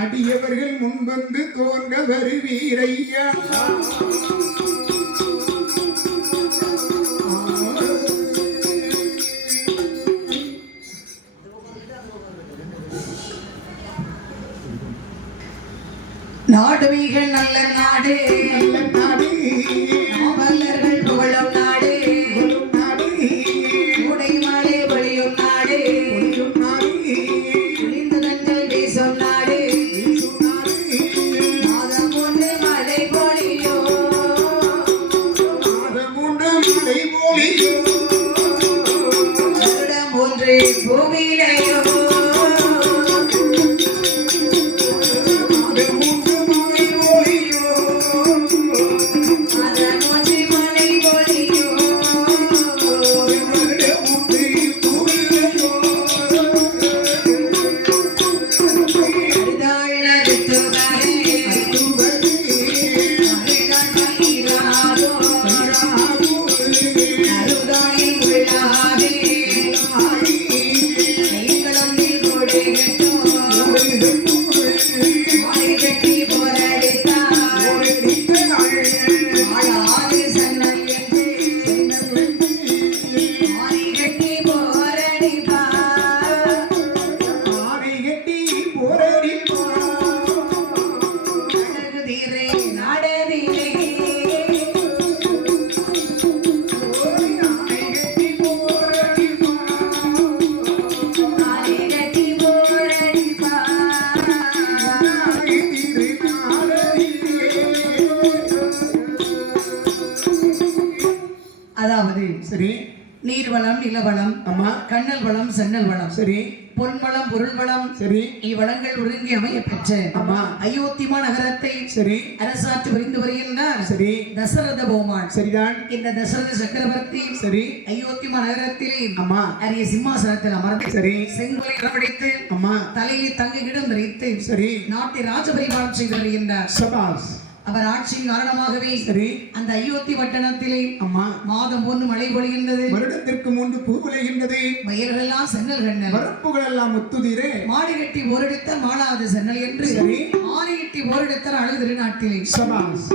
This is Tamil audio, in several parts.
அடியவர்கள் முன்வந்து தோன்ற வருவீரையா. நாடுவீர்கள் நல்ல நாடு, நல்ல நாடு, நாவலர்கள் புகழும் நாடு, உடைமலை பொழியும் நாடு, பொழிந்து தஞ்சல் வீசும் நாடு, நாத நீர்வளம் நிலவளம் ஆமா கண்ணல் வளம் சென்னல் வளம் சரி பொன்வளம் பொருள் வளம் சரி இவ்வளங்கள் ஒருங்கி அமைய பெற்ற ஆமா அயோத்திமா நகரத்தை சரி அரசாற்று புரிந்து வருகின்றார் சரி தசரத பெருமான். சரிதான் இந்த தசரத சக்கரவர்த்தி சரி அயோத்திமா நகரத்திலே ஆமா அரிய சிம்மாசனத்தில் அமர்ந்து சரி செங்கோலை இடமடித்து ஆமா தலையை தங்கிடம் தரித்து சரி நாட்டை ராஜபரிபாலம் செய்து வருகின்றார். சபாஸ் அவர் ஆட்சியின் காரணமாகவே சரி அந்த அயோத்தி பட்டணத்திலே ஆமா மாதம் 1 மழை பொழிகின்றது. வருடத்திற்கு முன்பு பூ விளைகின்றது. வயல்கள் எல்லாம் சென்னல் கண்ணல், வரப்புகள் எல்லாம் முத்துதிரே. மாடி கட்டி ஓரிடத்தால் மாளாது சென்னல் என்று சரி ஆணி கட்டி ஓரிடத்தால் அழுதிரு நாட்டிலே சபாஸ்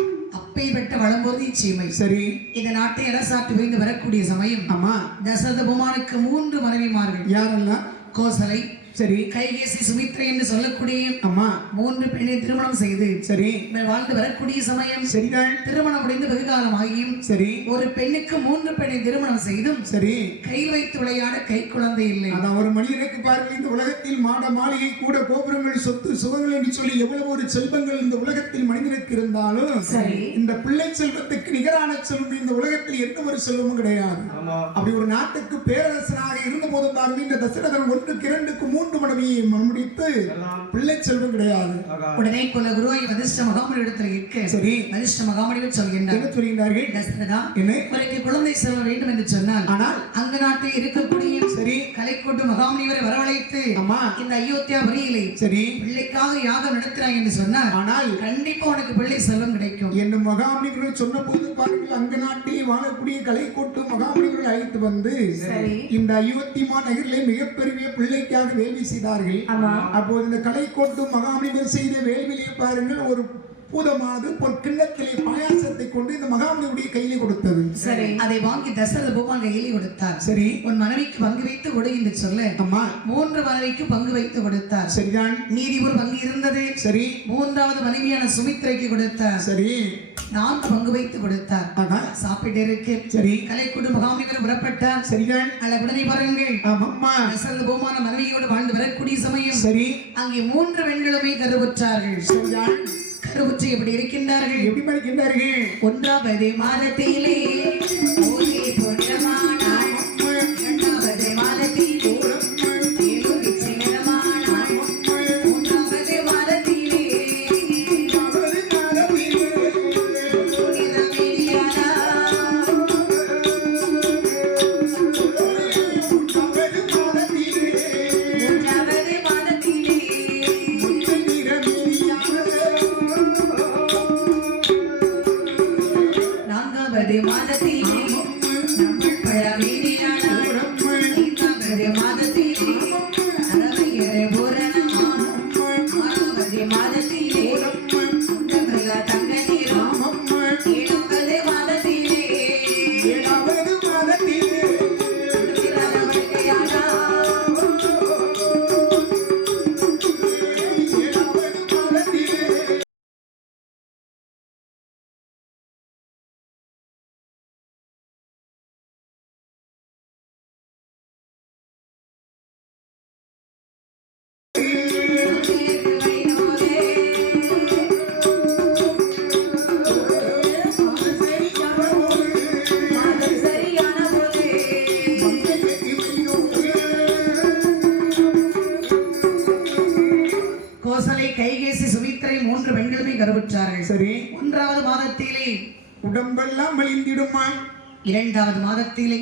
அப்பை பெற்ற வளம்போதி சீமை. சரி இந்த நாட்டை அரசாட்டு வைந்து வரக்கூடிய சமயம் ஆமா தசரத பெருமானுக்கு 3 மனைவிமார்கள். யாரெல்லாம்? கோசலை, சரி கைகேசி, சுமித்ரை என்று சொல்லக்கூடிய அம்மா 3 பெண்ணை திருமணம் செய்து சரி இவர் வாழ்ந்து வரக்கூடிய சமயம் சரிதான் திருமணம் முடிந்து வெகு காலம் ஆகியும் சரி ஒரு பெண்ணுக்கு 3 பெண்ணை திருமணம் செய்தும் சரி கையில் வைத்து விளையாட கை குழந்தை இல்லை. அதான் ஒரு மனிதனுக்கு பாருங்கள், இந்த உலகத்தில் மாட மாளிகை கூட கோபுரங்கள் சொத்து சுகங்கள் என்று சொல்லி எவ்வளவு ஒரு செல்வங்கள் இந்த உலகத்தில் மனிதனுக்கு இருந்தாலும் சரி இந்த பிள்ளை செல்வத்துக்கு நிகரான செல்வம் இந்த உலகத்தில் எந்த ஒரு செல்வமும் கிடையாது. அப்படி ஒரு நாட்டுக்கு பேரரசனாக இருந்த போதும் பாருங்கள், இந்த தசரதன் 1க்கு 2க்கு 3 மனைவியை மணமுடித்து பிள்ளை செல்வம் கிடையாது. உடனே குல குருவாய் வசிஷ்ட மகாமுனி இடத்துல இருக்க சரி வசிஷ்ட மகாமுனிவர் சொல்கின்றார், என்ன சொல்கிறார்கள்? தசரதா என்ன உனக்கு குழந்தை செல்வ வேண்டும் என்று சொன்னால் ஆனால் அங்க நாட்டில் இருக்கக்கூடிய சரி கலைக்கோட்டு மகாமுனிவரை வரவழைத்து அம்மா இந்த அயோத்தியாபுரியிலே சரி பிள்ளைக்காக யாகம் நடத்துறாய் என்று சொன்னால் ஆனால் கண்டிப்பா உனக்கு பிள்ளை செல்வம் கிடைக்கும். என்ன மகாமுனிவர்கள் சொன்ன போது பாருங்கள், அங்க நாட்டில் வாழக்கூடிய கலைக்கோட்டு மகாமுனிவர்கள் அழைத்து வந்து சரி இந்த அயோத்திமா நகரிலே மிகப்பெரிய பிள்ளைக்காக வேள்வி செய்தார்கள். அப்போது இந்த கலைக்கோட்டு மகாமுனிவர் செய்த வேள்வியிலே பாருங்கள், ஒரு பூதமானது ஒரு கிண்ணத்திலே பாயாசத்தை கொண்டு இந்த மகாமுனியுடைய கையிலே கொடுத்தது. சரி அதை வாங்கி தசரத பெருமான் கையிலே கொடுத்தார். சரி உன் மனைவிக்கு பங்கு வைத்து கொடு என்று சொல்ல அம்மா 3 மனைவிக்கு பங்கு வைத்து கொடுத்தார். சரிதான் மீதி ஒரு பங்கு இருந்தது. சரி 3வது மனைவியான சுமித்ரைக்கு கொடுத்தார். சரி 4 பங்கு வைத்து கொடுத்தார். சாப்பிட்டு இருக்கு. சரி கலைக்குடு மகாமுனிவர் புறப்பட்டார். சரிதான் உடனே பாருங்கள், ஆமாம்மா தசரத பெருமான மனைவியோடு வாழ்ந்து வரக்கூடிய சமயம் சரி அங்கே 3 பெண்களுமே கருவுற்றார்கள். சரிதான் கருவுற்று எப்படி இருக்கின்றார்கள்? எப்படி மறைக்கின்றார்கள்? 1வது மாதத்திலே ஓலே பொன்னமானாள், 2வது மாதத்திலே ஏழு சின்னமானாள், 3வது மாதத்திலே மாதத்திலே நம்ம பழமீனியானாள், 5வது மாதத்திலே அரவையரை பூரணம், 6வது மாதத்திலே அங்கமல்ல தங்க நீரும், 7வது மாதத்திலே 7வது மாதத்திலே திருத்திராத வாழ்க்கையானாள். 7வது மாதத்திலே கோசலை, கைகேசி, சுமித்ரை 3 பெண்களுமே கருவுற்றார்கள். சரி 1வது மாதத்திலே உடம்பெல்லாம் மலிந்திடுமா, 2வது மாதத்திலே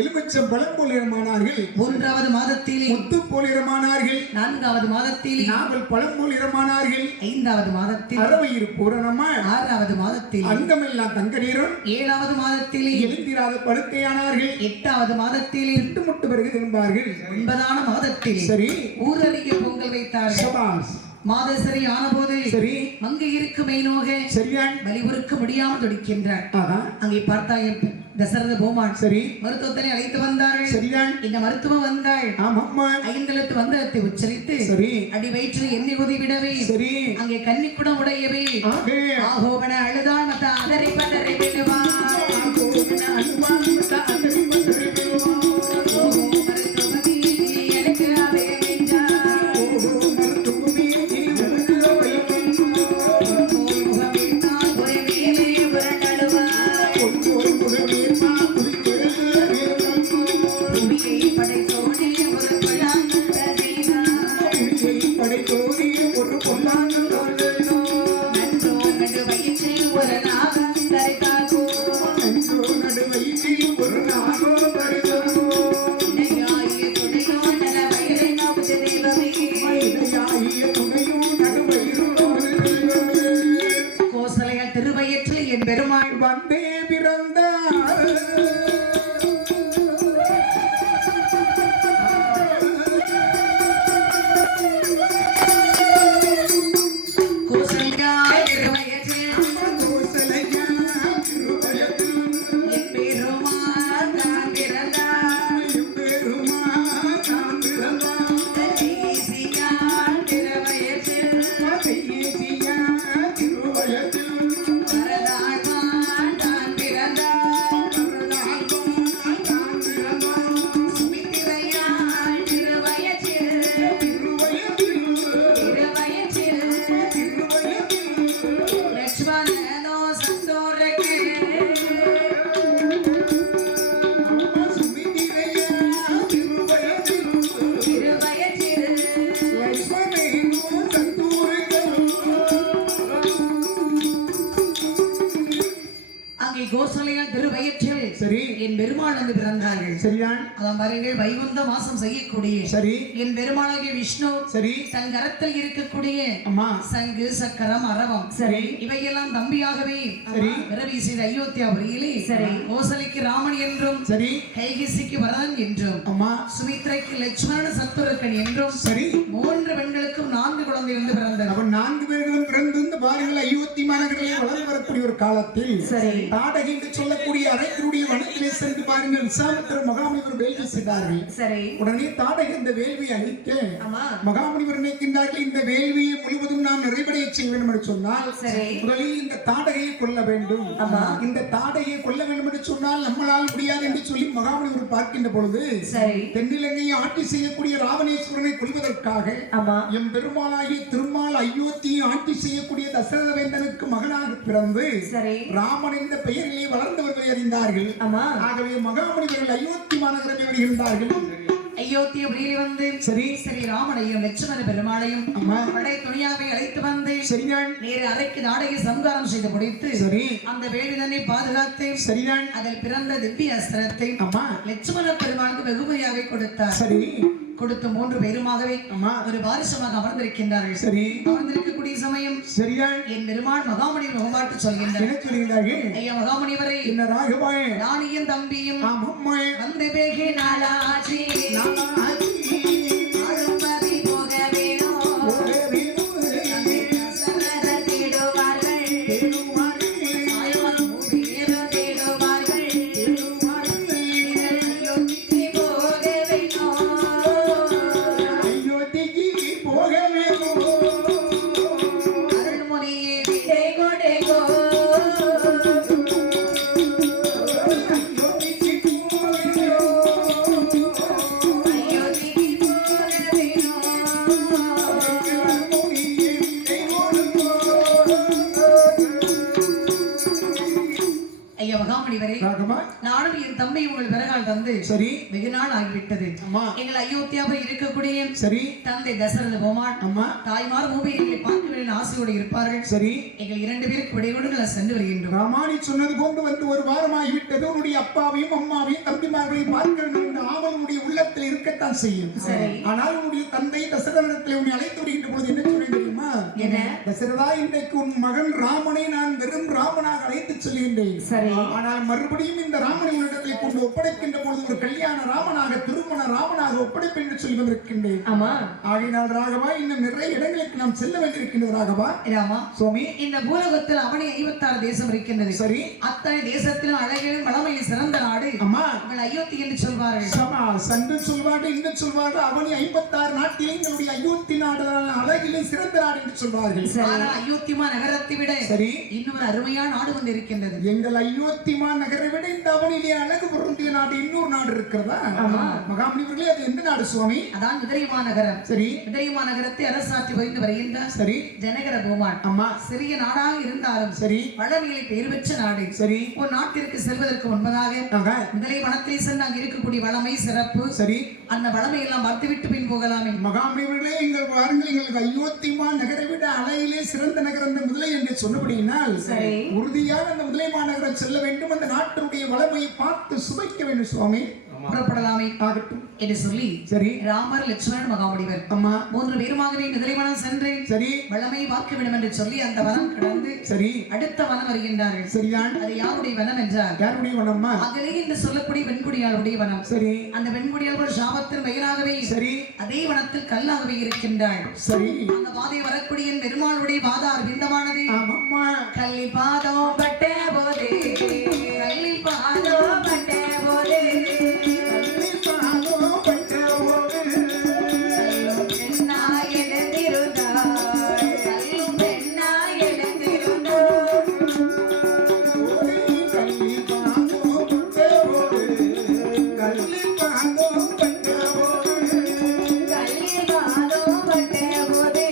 எலுமிச்சம் பழம் போலிரமானார்கள், 3வது மாதத்திலே முத்து போலிரமானார்கள், 4வது மாதத்திலே நாவல் பழம் போலிரமானார்கள், 5வது மாதத்தில் அரவயிறு பூரணமா, 6வது மாதத்தில் அங்கமெல்லாம் தங்க நீரும், 7வது மாதத்திலே எழுந்திராத படுக்கையானார்கள், 8வது மாதத்திலே முட்டு பிறகு திரும்பார்கள். 9வது மாதத்தில் சரி ஊரறிய பொங்கல் வைத்தார்கள். சபாஸ் மாதசரி ஆனபோது சரி மங்கை இருக்கு மெய்நோக சரியான் வலிவுறுக்க முடியாமல் துடிக்கின்றார். ஆஹா அங்கே பார்த்தாய் தசரத பெருமான் சரி மருத்துவத்தனை அழைத்து வந்தார்கள். சரியான் இந்த மருத்துவம் வந்தாள். ஆமாம்மா 5 எழுத்து வந்தத்தை உச்சரித்து சரி அடி வயிற்றில் எண்ணெய் உதவிடவே சரி அங்கே கன்னிக்குடம் உடையவே ஆகே ஆகோபன அழுதாள் மத்த அதரை பதரை விடுவா ஆகோபன அனுமான் மத்த அதரை பதரை விடுவா மருத்துவதி எனக்கு அபயம் என்றார். மருத்துவமே எனக்கு அபயம் என்றார். முகமிட்டால் ஒரு மேலே புரண்டழுவார். ஒரு முகமே குறிக்கிறது என் பெருமாள் வந்தே பிறந்தார் சரி என் பெருமாள் வந்து பிறந்தார்கள். சரிதான். அதான் பாருங்கள், வைகுந்த மாசம் செய்யக்கூடிய சரி என் பெருமாளாகிய விஷ்ணு சரி தன் கரத்தில் இருக்கக்கூடிய அம்மா சங்கு சக்கரம் அரவம் சரி இவையெல்லாம் தம்பியாகவே சரி பிறவி செய்த அயோத்தியாபுரியிலே சரி கோசலைக்கு ராமன் என்றும் சரி கைகேசிக்கு வரதன் என்றும் அம்மா சுமித்ரைக்கு லட்சுமணன் சத்துருக்கன் என்றும் சரி 3 பெண்களுக்கும் 4 குழந்தை வந்து பிறந்தது. அவன் 4 பேர்களும் பிறந்து இந்த பாருங்கள் அயோத்தி மாநகரிலே வளர்ந்து வரக்கூடிய ஒரு காலத்தில் சரி தாடகை என்று சொல்லக்கூடிய அரைக்கருடைய வனத்திலே சென்று பாருங்கள் விசாமித்திர மகாமுனிவர் வேள்வி செய்தார்கள். சரி உடனே தாடகை இந்த வேள்வியை அழிக்க ஆமா மகாமுனிவர் நினைக்கின்றார்கள் இந்த வேள்வியை முழுவதும் நாம் நிறைவடைய செய்ய வேண்டும் என்று சொன்னால் சரி முதலில் இந்த தாடகையை கொல்ல வேண்டும். இந்த தாடகையை கொல்ல வேண்டும் என்று சொன்னால் நம்மளால் முடியாது என்று சொல்லி மகாமுனிவர் பார்க்கின்ற பொழுது சரி தென்னிலங்கையை ஆட்சி செய்யக்கூடிய ராவணேஸ்வரனை கொல்வதற்காக எம் பெருமாளாகிய திருமால் அயோத்தியை ஆட்சி செய்யக்கூடிய தசரத வேந்தனுக்கு மகனாக பிறந்து ராமன் என்ற பெயரிலே வளர்ந்து வருவதை அறிந்தார்கள். ஆகவே மகாமுனிவர்கள் அயோத்தி மாநகரமே வருகின்றார்கள். அயோத்தியாபுரியிலே வந்து சரி சரி ராமனையும் லட்சுமண பெருமாளையும் படை துணியாவை அழைத்து வந்து சரிதான் நேரு அறைக்கு நாடகை சம்காரம் செய்து முடித்து சரி அந்த வேலிதனை பாதுகாத்து சரிதான் அதில் பிறந்த திவ்ய அஸ்திரத்தை அம்மா லட்சுமண பெருமாளுக்கு வெகுமதியாக கொடுத்தார். சரி கொடுத்து 3 பேருமாகவே ஒரு வாரிசமாக அமர்ந்திருக்கின்றார்கள். சரி அமர்ந்திருக்கக்கூடிய சமயம் சரிதான் என் பெருமாள் மகாமுனிவர் முகமாட்டு சொல்கின்றார்கள். ஐயா மகாமுனிவரே, என்ன ராகவாயே நானியும் தம்பியும் ஆமாம்மா வந்து பேகி நாளாச்சி ஆளும்பதி போக வேணும் நானும் என் தம்பி உங்கள் பிறகால் தந்து சரி வெகு நாள் ஆகிவிட்டது. எங்கள் அயோத்தியாவில் இருக்கக்கூடிய சரி தந்தை தசரத பெருமாள் அம்மா தாய்மார் மூவியை பார்க்க வேண்டும் ஆசையோடு இருப்பார்கள். சரி எங்கள் 2 பேருக்கு விடைகொண்டு சென்று வருகின்றோம். ராமானி சொன்னது கொண்டு வந்து ஒரு வாரமாகிவிட்டது. உன்னுடைய அப்பாவையும் அம்மாவையும் தம்பிமார்களையும் பார்க்க வேண்டும் என்ற ஆவல் உன்னுடைய உள்ளத்தில் இருக்கத்தான் செய்யும். ஆனால் உன்னுடைய தந்தை தசரதத்தில் உன்னை அழைத்து வருகின்ற பொழுது என்ன சொல்ல தெரியுமா? தசரதா, இன்றைக்கு உன் மகன் ராமனை நான் வெறும் ராமனாக அழைத்து செல்கின்றேன். ஆனால் மறுபடியும் இந்த ராமனை உன்னிடத்தில் கொண்டு ஒப்படைக்கின்ற பொழுது ஒரு கல்யாண ராமனாக திருமண ராமனாக ஒப்படைப்பேன் என்று சொல்லி வந்திருக்கின்றேன். ஆகினால் ராகவா, இன்னும் நிறைய இடங்களுக்கு நாம் செல்ல வேண்டியிருக்கின்றது. ராகவா ராமா சுவாமி, இந்த பூலோகத்தில் அவனை 56 தேசம் இருக்கின்றது. சரி அத்தனை தேசத்திலும் அழகிலும் வளமையில் சிறந்த நாடு அம்மா உங்கள் அயோத்தி என்று சொல்வார்கள். சண்டு சொல்வார்கள், இன்னும் சொல்வார்கள். அவனை 56 நாட்டிலே எங்களுடைய அயோத்தி நாடு அழகிலும் சிறந்த நாடு என்று சொல்வார்கள். அயோத்திமா நகரத்தை விட சரி இன்னொரு அருமையான நாடு வந்து இருக்கின்றது. எங்கள் அயோத்திமா நகரை விட இந்த அவனிலே அழகு பொருந்திய நாடு இன்னொரு நாடு இருக்கிறதா? மகாமுனிவர்களே, அது எந்த நாடு சுவாமி? அதான் விதயமா நகரம். சரி விதயமா நகரத்தை அரசாட்சி வகித்து வருகின்றார். சரி ஜனகர பெருமாள். அம்மா சிறிய நாடாக இருந்தாலும் சரி வளமையை பெயர் பெற்ற நாடு. சரி ஒரு நாட்டிற்கு செல்வதற்கு முன்பதாக முதலை வனத்தில் சென்று அங்கு இருக்கக்கூடிய வளமை சிறப்பு சரி அந்த வளமை எல்லாம் மறுத்துவிட்டு பின் போகலாமே. மகாமுனிவர்களே, எங்கள் வாருங்கள், எங்களுக்கு அயோத்திமா நகரை விட அலையிலே சிறந்த நகரம் அந்த முதலை என்று சொன்னபடியினால் உறுதியாக அந்த முதலை மாநகரம் செல்ல வேண்டும். அந்த நாட்டினுடைய வளமையை பார்த்து சுவைக்க வேண்டும் சுவாமி. புறப்படலாமே ஆகட்டும் என்று சொல்லி சரி ராமர் லட்சுமணன் மகாமுனிவர் அம்மா 3 பேருமாகவே மிதிலை வனம் சென்றேன் சரி வளமை வாக்கு விடும் என்று சொல்லி அந்த வனம் கடந்து சரி அடுத்த வனம் வருகின்றார்கள். சரிதான் அது யாருடைய வனம் என்றால் யாருடைய வனம்மா அகலே என்று சொல்லக்கூடிய வெண்குடியாளுடைய வனம். சரி அந்த வெண்குடியாள் ஒரு சாபத்தின் பெயராகவே சரி அதே வனத்தில் கல்லாகவே இருக்கின்றாள். சரி அந்த பாதை வரக்கூடிய பெருமாளுடைய பாதார் விந்தமானது ஆமாம்மா கல்லி பாதம் பட்ட போதே கல்லி பாதம் பட்ட போதே கல்லும் பெண்ணாய் எழுந்திருந்தாள் கல்லும் பெண்ணாய் எழுந்திருந்தாள் கல்லி பாதம் பட்ட போதே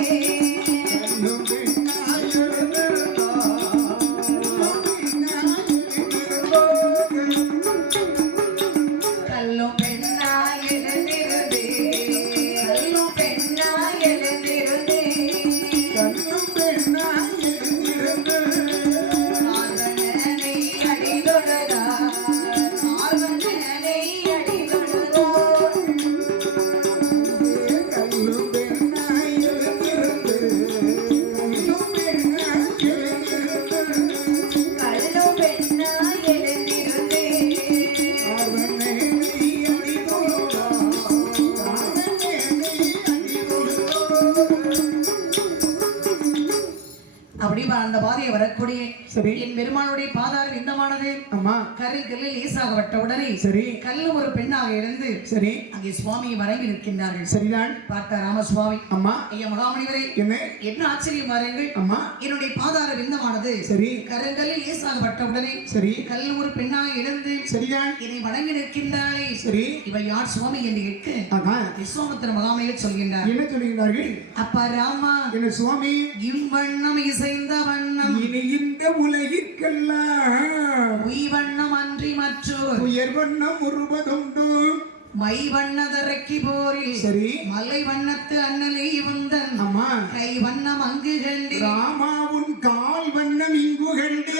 கல்லும் பெண்ணாய் எழுந்திருந்தே கல்லும் பெண்ணாய் எழுந்திருந்தே ஆர்வனனை அடிதொடரா ஆர்வனனை அடிதொடரா கல்லும் பெண்ணாய் எழுந்திருந்தே அப்படி அந்த பாதையை வரக்கூடிய சரி என் பெருமானுடைய பாதார விந்தமானது அம்மா கல்லில் லேசாகப்பட்ட உடனே சரி கல்லு ஒரு பெண்ணாக எழுந்து சரி அங்கே சுவாமியை வணங்கி நிற்கின்றார்கள். சரிதான் பார்த்த ராமசுவாமி அம்மா ஐயா மகாமணிவரே என்ன என்ன ஆச்சரியம் பாருங்கள். அம்மா என்னுடைய பாதார விந்தமானது சரி கருங்கல்லில் லேசாகப்பட்ட உடனே சரி கல்லு ஒரு பெண்ணாக எழுந்து சரிதான் என்னை வணங்கி நிற்கின்றாளே சரி இவ யார் சுவாமி என்று கேட்க அதான் விஸ்வாமித்திர மகாமணிகள் சொல்கின்றார். என்ன சொல்லுகிறார்கள் அப்பா ராமா என்ன சுவாமி இவ்வண்ணம் இசைந்த வண்ணம் இனி இந்த உலகிற்கெல்லாம் உய் வண்ணம் அன்றி மற்றோர் உயர் வண்ணம் உருவதுண்டு மை வண்ணதரைக்கு போரில் சரி மலை வண்ணத்து அண்ணலை உந்தன் அம்மா கை வண்ணம் அங்கு கண்டு ராமாவுன் கால் வண்ணம் இங்கு கண்டு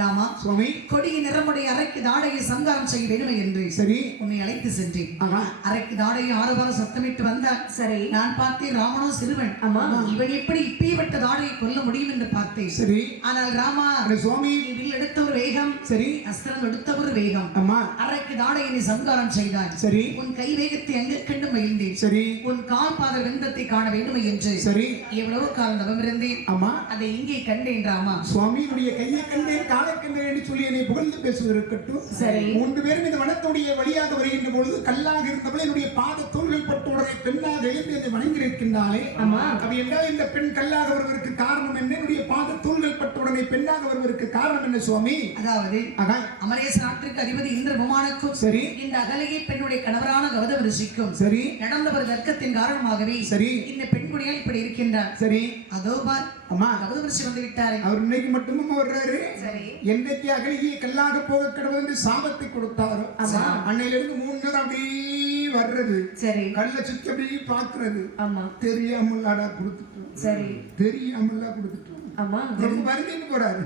ராமா சுவாமி கொடிய நிறமுடைய அரைக்கு தாடையை சங்காரம் செய்ய வேண்டுமை என்று சரி உன்னை அழைத்து சென்றேன். ஆமா அரைக்கு தாடையை ஆறுவார சத்தமிட்டு வந்தார். சரி நான் பார்த்தேன் ராமனோ சிறுவன். ஆமா இவன் எப்படி இப்பேற்பட்ட தாடையை கொல்ல முடியும் என்று பார்த்தேன். சரி ஆனால் ராமா அட சுவாமி வில் எடுத்த ஒரு வேகம் சரி அஸ்திரம் எடுத்த ஒரு வேகம் அம்மா அரைக்கு தாடையை நீ சங்காரம் செய்தாய். சரி உன் கை வேகத்தை அங்கு கண்டு மகிழ்ந்தேன். சரி உன் கால் பாத விந்தத்தை காண வேண்டுமை என்று சரி எவ்வளவு காலம் தவம் இருந்தேன். அம்மா அதை இங்கே கண்டேன் ராமா. சுவாமியினுடைய கையை கண்டேன் காலை கண்டேன் என்று சொல்லி என்னை புகழ்ந்து பேசுவது இருக்கட்டும். சரி 3 பேரும் இந்த வனத்துடைய வழியாக வருகின்ற பொழுது கல்லாக இருந்தவள் என்னுடைய பாத தூள்கள் பட்டு உடனே பெண்ணாக எழுந்து என்னை வணங்கி இருக்கின்றாளே. ஆமா அப்படி என்றால் இந்த பெண் கல்லாக வருவதற்கு காரணம் என்ன? என்னுடைய பாத தூள்கள் பட்டு உடனே பெண்ணாக வருவதற்கு காரணம் என்ன சுவாமி? அதாவது அதான் அமரேச நாட்டிற்கு அதிபதி இந்திர புமானுக்கும் சரி இந்த அகலிகை பெண்ணுடைய கணவரான கௌதம ரிஷிக்கும் சரி நடந்த ஒரு தர்க்கத்தின் காரணமாகவே சரி இந்த பெண்குடியால் இப்படி இருக்கின்றார். சரி அதோ பார் அம்மா கௌதம ரிஷி வந்து விட்டாரே. அவர் இன்னைக்கு மட்டுமா வர்றாரு? சரி என்னைக்கு அகலியை கல்லாக போக கிடவது என்று சாபத்தை கொடுத்தாரோ ஆமா. அன்னையிலிருந்து 3 நேரம் அப்படியே வர்றது சரி கல்ல சுத்தி அப்படியே பாக்குறது ஆமா தெரியாமலாடா கொடுத்துட்டோம் சரி தெரியாமலா கொடுத்துட்டோம் ஆமா ரொம்ப வருந்தின்னு போறாரு.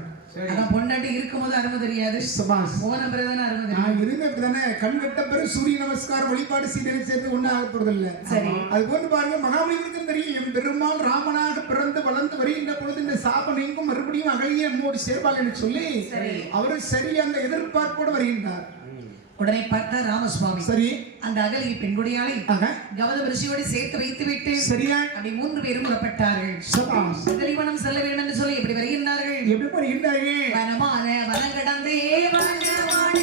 அதான் பொண்டாட்டி இருக்கும்போது அருமை தெரியாது, சபாஸ். போன பிறகுதானே அருமை தெரியும். நான் இருந்த இப்பதானே கண் வெட்ட பிறகு சூரிய நமஸ்காரம் வழிபாடு செய்து சேர்ந்து ஒண்ணு ஆக போறது இல்ல. சரி அது போன்று பாருங்க மகாபலிபுரத்துக்கும் தெரியும் என் பெருமாள் ராமனாக பிறந்து வளர்ந்து வருகின்ற பொழுது இந்த சாபம் நீங்கும் மறுபடியும் அகலியே நம்மோடு சேர்வாள் என்று சொல்லி அவரு சரி அந்த எதிர்பார்ப்போடு வருகின்றார். உடனே பார்த்த ராமசுவாமி சரி அந்த அகலிகை பெண்குடியாலை கௌதம ரிஷியோடு சேர்த்து வைத்து விட்டு சரியா அப்படி 3 பேரும் புறப்பட்டார்கள். சபாஸ். திரிவனம் செல்ல வேண்டும் என்று சொல்லி எப்படி வருகின்றார்கள்? எப்படி வருகின்றார்கள்? வனமான வனம் கடந்தே வனமான